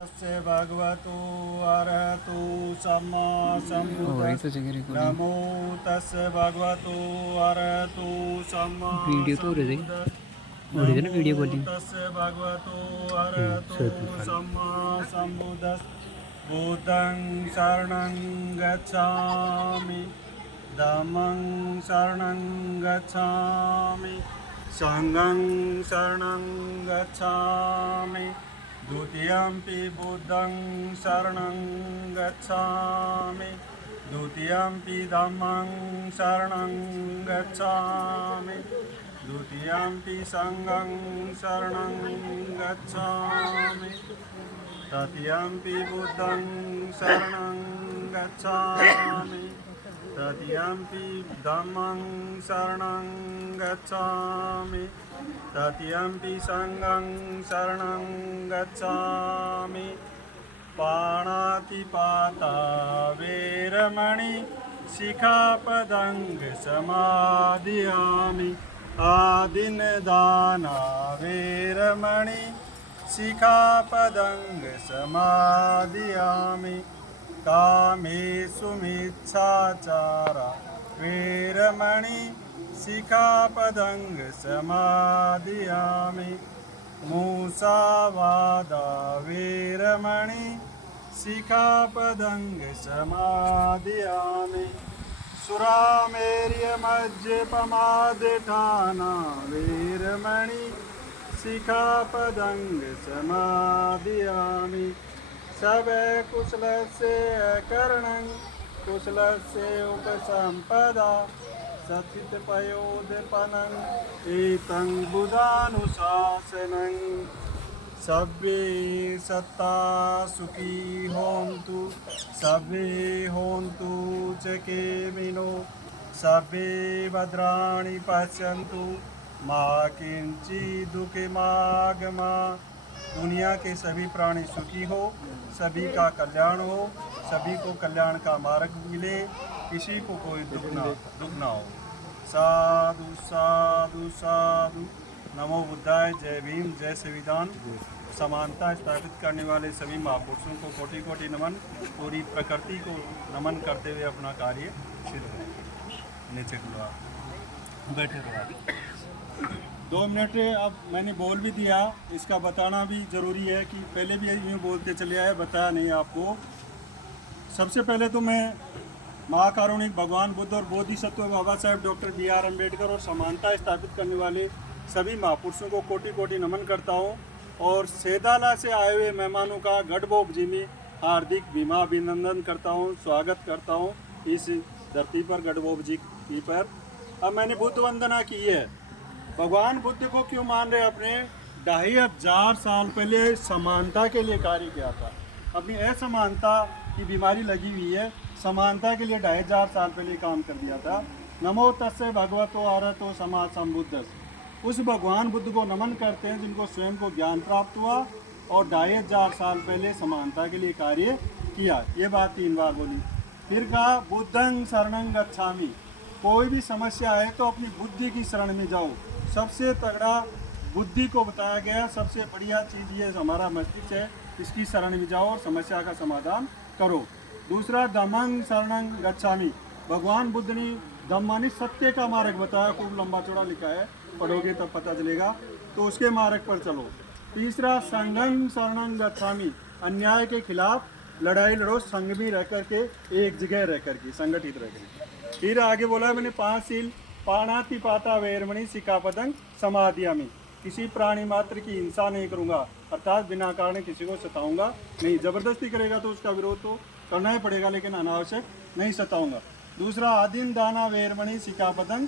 तस्य भगवतो अरहतो सम्मा सम्बुद्धस्स नमो तस्य भगवतो अरहतो सम्मा सम्बुद्धस्स नमो तस्य भगवतो अरहतो सम्मा सम्बुद्धस्स बुद्धं शरणं गच्छामि धम्मं शरणं गच्छामि संघं शरणं गच्छामि द्वितीयम्पि बुद्धं शरणं गच्छामि द्वितीयम्पि धम्मं शरणं गच्छामि द्वितीयम्पि संघं शरणं गच्छामि तृतीयम्पि बुद्धं शरणं गच्छामि तृतीयम्पि धम्मं शरणं गच्छामि तृतीयम्पि संघं शरणं गच्छामि पाणातिपाता वेरमणि शिखापदं समादयामि आदिनदाना वेरमणि शिखापदं समादयामि कामेषु मिच्छाचारा वेरमणि शिखापदं समादयामि मुसावादा वेरमणि शिखापदं समादयामि सुरामेर्यमज्जपमादठाना वेरमणि शिखापदं समादयामि सवै कुशलस्य करणं कुशलस्य उपसम्पदा सत्तिपयोदपनं एतं बुधानुशासनं सभ्ये सत्ता सुखी होन्तु सभ्ये होन्तु च केमिनो सभ्ये भद्राणि पश्यन्तु मा किंचित् दुःखमागमा। दुनिया के सभी प्राणी सुखी हो, सभी का कल्याण हो, सभी को कल्याण का मार्ग मिले, किसी को कोई दुख ना हो। साधु साधु साधु। नमो बुद्धाय। जय भीम, जय संविधान। समानता स्थापित करने वाले सभी महापुरुषों को कोटि कोटि नमन। पूरी प्रकृति को नमन करते हुए अपना कार्य सिद्ध है। नीचे बैठे रहो। 2 मिनट अब मैंने बोल भी दिया, इसका बताना भी ज़रूरी है कि पहले भी यूँ बोलते चले आए, बताया नहीं आपको। सबसे पहले तो मैं महाकारुणिक भगवान बुद्ध और बोधिसत्व बाबा साहेब डॉक्टर B.R. अम्बेडकर और समानता स्थापित करने वाले सभी महापुरुषों को कोटि कोटि नमन करता हूँ। और सेदाला से आए हुए मेहमानों का गढ़बोग जी में हार्दिक भीमाभिनंदन करता हूँ, स्वागत करता हूँ इस धरती पर, गढ़बोग जी की पर। अब मैंने बुद्ध वंदना की है। भगवान बुद्ध को क्यों मान रहे? अपने 2500 साल पहले समानता के लिए कार्य किया था। अपनी असमानता की बीमारी लगी हुई है, समानता के लिए 2500 साल पहले काम कर दिया था। नमो तस्य भगवतो अरहतो सम्मा सम्बुद्धस्स। उस भगवान बुद्ध को नमन करते हैं जिनको स्वयं को ज्ञान प्राप्त हुआ और 2500 साल पहले समानता के लिए कार्य किया। ये बात 3 बार बोली। फिर कहा बुद्धं शरणं गच्छामि। कोई भी समस्या है तो अपनी बुद्धि की शरण में जाओ। सबसे तगड़ा बुद्धि को बताया गया, सबसे बढ़िया चीज़ ये हमारा मस्तिष्क है, इसकी शरण में जाओ और समस्या का समाधान करो। दूसरा धम्मं शरणं गच्छामि। भगवान बुद्ध ने धम्म माने सत्य का मार्ग बताया, खूब लंबा चौड़ा लिखा है, पढ़ोगे तब पता चलेगा, तो उसके मार्ग पर चलो। तीसरा संघं शरणं गच्छामि। अन्याय के खिलाफ लड़ाई लड़ो, संघ में रह करके, एक जगह रह करके, संगठित रह करके। फिर आगे बोला मैंने 5 सील। पाणातिपाता वेरमणि शिखापदं समादयामि। किसी प्राणी मात्र की हिंसा नहीं करूँगा, अर्थात बिना कारण किसी को सताऊंगा नहीं। ज़बरदस्ती करेगा तो उसका विरोध तो करना ही पड़ेगा, लेकिन अनावश्यक नहीं सताऊंगा। दूसरा आदिन दाना वेरमणि शिखापदं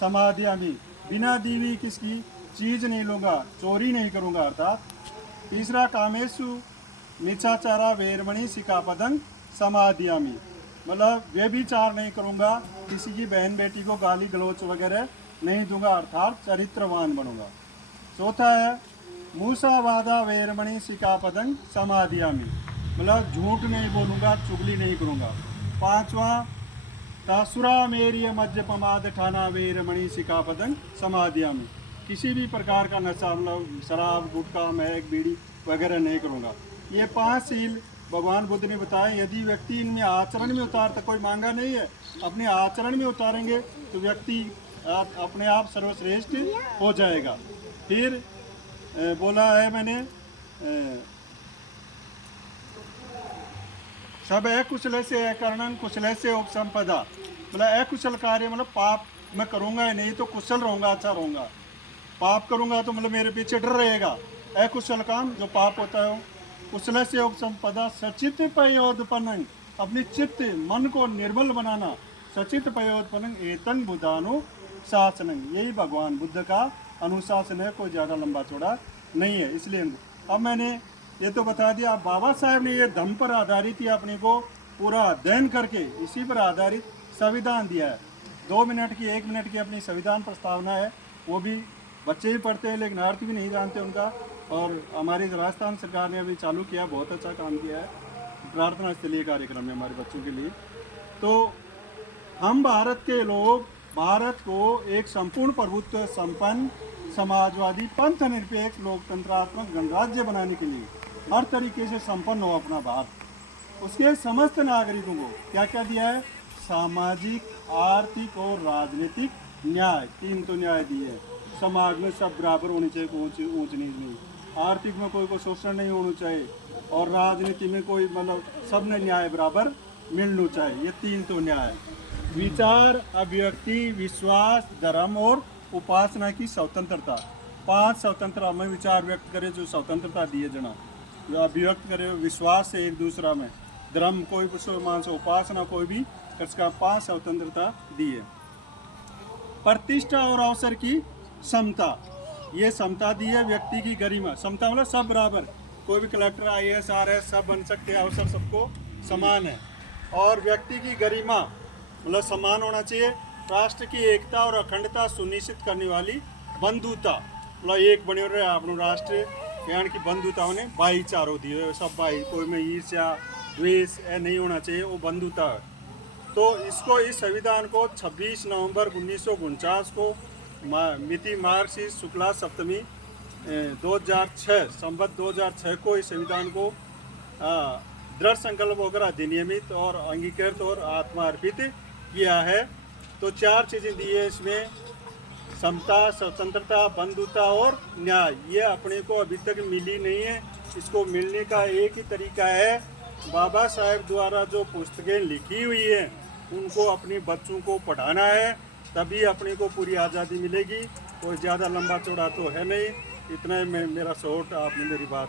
समादयामि। बिना दी हुई किसकी चीज़ नहीं लूँगा, चोरी नहीं करूँगा, अर्थात। तीसरा कामेषु मिच्छाचारा वेरमणि शिखापदं समादयामि। मतलब व्यभिचार नहीं करूँगा, किसी की बहन बेटी को गाली गलौच वगैरह नहीं दूंगा, अर्थात चरित्रवान बनूंगा। चौथा है मूसावादा वेरमणि शिखापदं समादयामि। मतलब झूठ नहीं बोलूँगा, चुगली नहीं करूँगा। 5वां तासुरामेरिय मज्जपमाद ठाना वेरमणि शिखापदं समादयामि। किसी भी प्रकार का नशा, मतलब शराब, गुटखा, महक, बीड़ी वगैरह नहीं करूँगा। ये 5 सील भगवान बुद्ध ने बताए, यदि व्यक्ति इनमें आचरण में उतारता, कोई मांगा नहीं है, अपने आचरण में उतारेंगे तो व्यक्ति अपने आप सर्वश्रेष्ठ हो जाएगा। फिर बोला है मैंने, सब अकुशल से अकरणं कुशल से उपसंपदा, मतलब अकुशल कार्य मतलब पाप मैं करूँगा ही नहीं तो कुशल रहूँगा, अच्छा रहूँगा। पाप करूँगा तो मतलब मेरे पीछे डर रहेगा। अकुशल काम जो पाप होता है, कुशल से उपसंपदा सचित पयोदपनं, अपनी चित्त मन को निर्मल बनाना, सचित पयोदपनं एतं बुद्धानुशासनं, यही भगवान बुद्ध का अनुशासन है, कोई ज़्यादा लंबा चौड़ा नहीं है। इसलिए अब मैंने ये तो बता दिया। अब बाबा साहब ने ये धम्म पर आधारित ही अपने को पूरा अध्ययन करके इसी पर आधारित संविधान दिया है। 2 मिनट की 1 मिनट की अपनी संविधान प्रस्तावना है, वो भी बच्चे ही पढ़ते हैं लेकिन अर्थ भी नहीं जानते उनका। और हमारी राजस्थान सरकार ने अभी चालू किया, बहुत अच्छा काम किया है प्रार्थना स्थलीय कार्यक्रम में हमारे बच्चों के लिए। तो हम भारत के लोग भारत को एक संपूर्ण प्रभुत्व संपन्न समाजवादी पंथ निरपेक्ष लोकतंत्रात्मक गणराज्य बनाने के लिए हर तरीके से संपन्न हो अपना भारत। उसके समस्त नागरिकों को क्या क्या दिया है, सामाजिक, आर्थिक और राजनीतिक न्याय, 3 तो न्याय दिए हैं। समाज में सब बराबर होने चाहिए, कोई ऊंच नीच नहीं, आर्थिक में कोई को शोषण नहीं होना चाहिए, और राजनीति में कोई मतलब सब ने न्याय बराबर मिलना चाहिए। ये 3 तो न्याय। विचार, अभिव्यक्ति, विश्वास, धर्म और उपासना की स्वतंत्रता, 5 स्वतंत्रता में विचार व्यक्त करे जो स्वतंत्रता दिए जना, जो अभिव्यक्त करे विश्वास से एक दूसरा में, धर्म कोई मुसलमान से, उपासना कोई भी, इसका 5 स्वतंत्रता दिए। प्रतिष्ठा और अवसर की समता, ये समता दी है। व्यक्ति की गरिमा, समता मतलब सब बराबर, कोई भी कलेक्टर, IAS, RS सब बन सकते हैं, अवसर सबको समान है। और व्यक्ति की गरिमा मतलब समान होना चाहिए। राष्ट्र की एकता और अखंडता सुनिश्चित करने वाली बंधुता, मतलब एक बने रहे अपना राष्ट्र, यानी कि बंधुता ने भाईचारो दिए, सब भाई, कोई में ईर्ष्या द्वेष नहीं होना चाहिए, वो बंधुता है। तो इसको, इस संविधान को 26 नवंबर 1949 को मिति मार्गशीर्ष शुक्ला सप्तमी 2006 संवत 2006 को इस संविधान को दृढ़ संकल्प होकर अधिनियमित और अंगीकृत और आत्मा अर्पित किया है। तो 4 चीज़ें दी है इसमें, समता, स्वतंत्रता, बंधुता और न्याय। ये अपने को अभी तक मिली नहीं है। इसको मिलने का एक ही तरीका है, बाबा साहेब द्वारा जो पुस्तकें लिखी हुई हैं उनको अपने बच्चों को पढ़ाना है, तभी अपने को पूरी आज़ादी मिलेगी। कोई ज़्यादा लंबा चौड़ा तो है नहीं, इतना ही मेरा शॉर्ट, आपने मेरी बात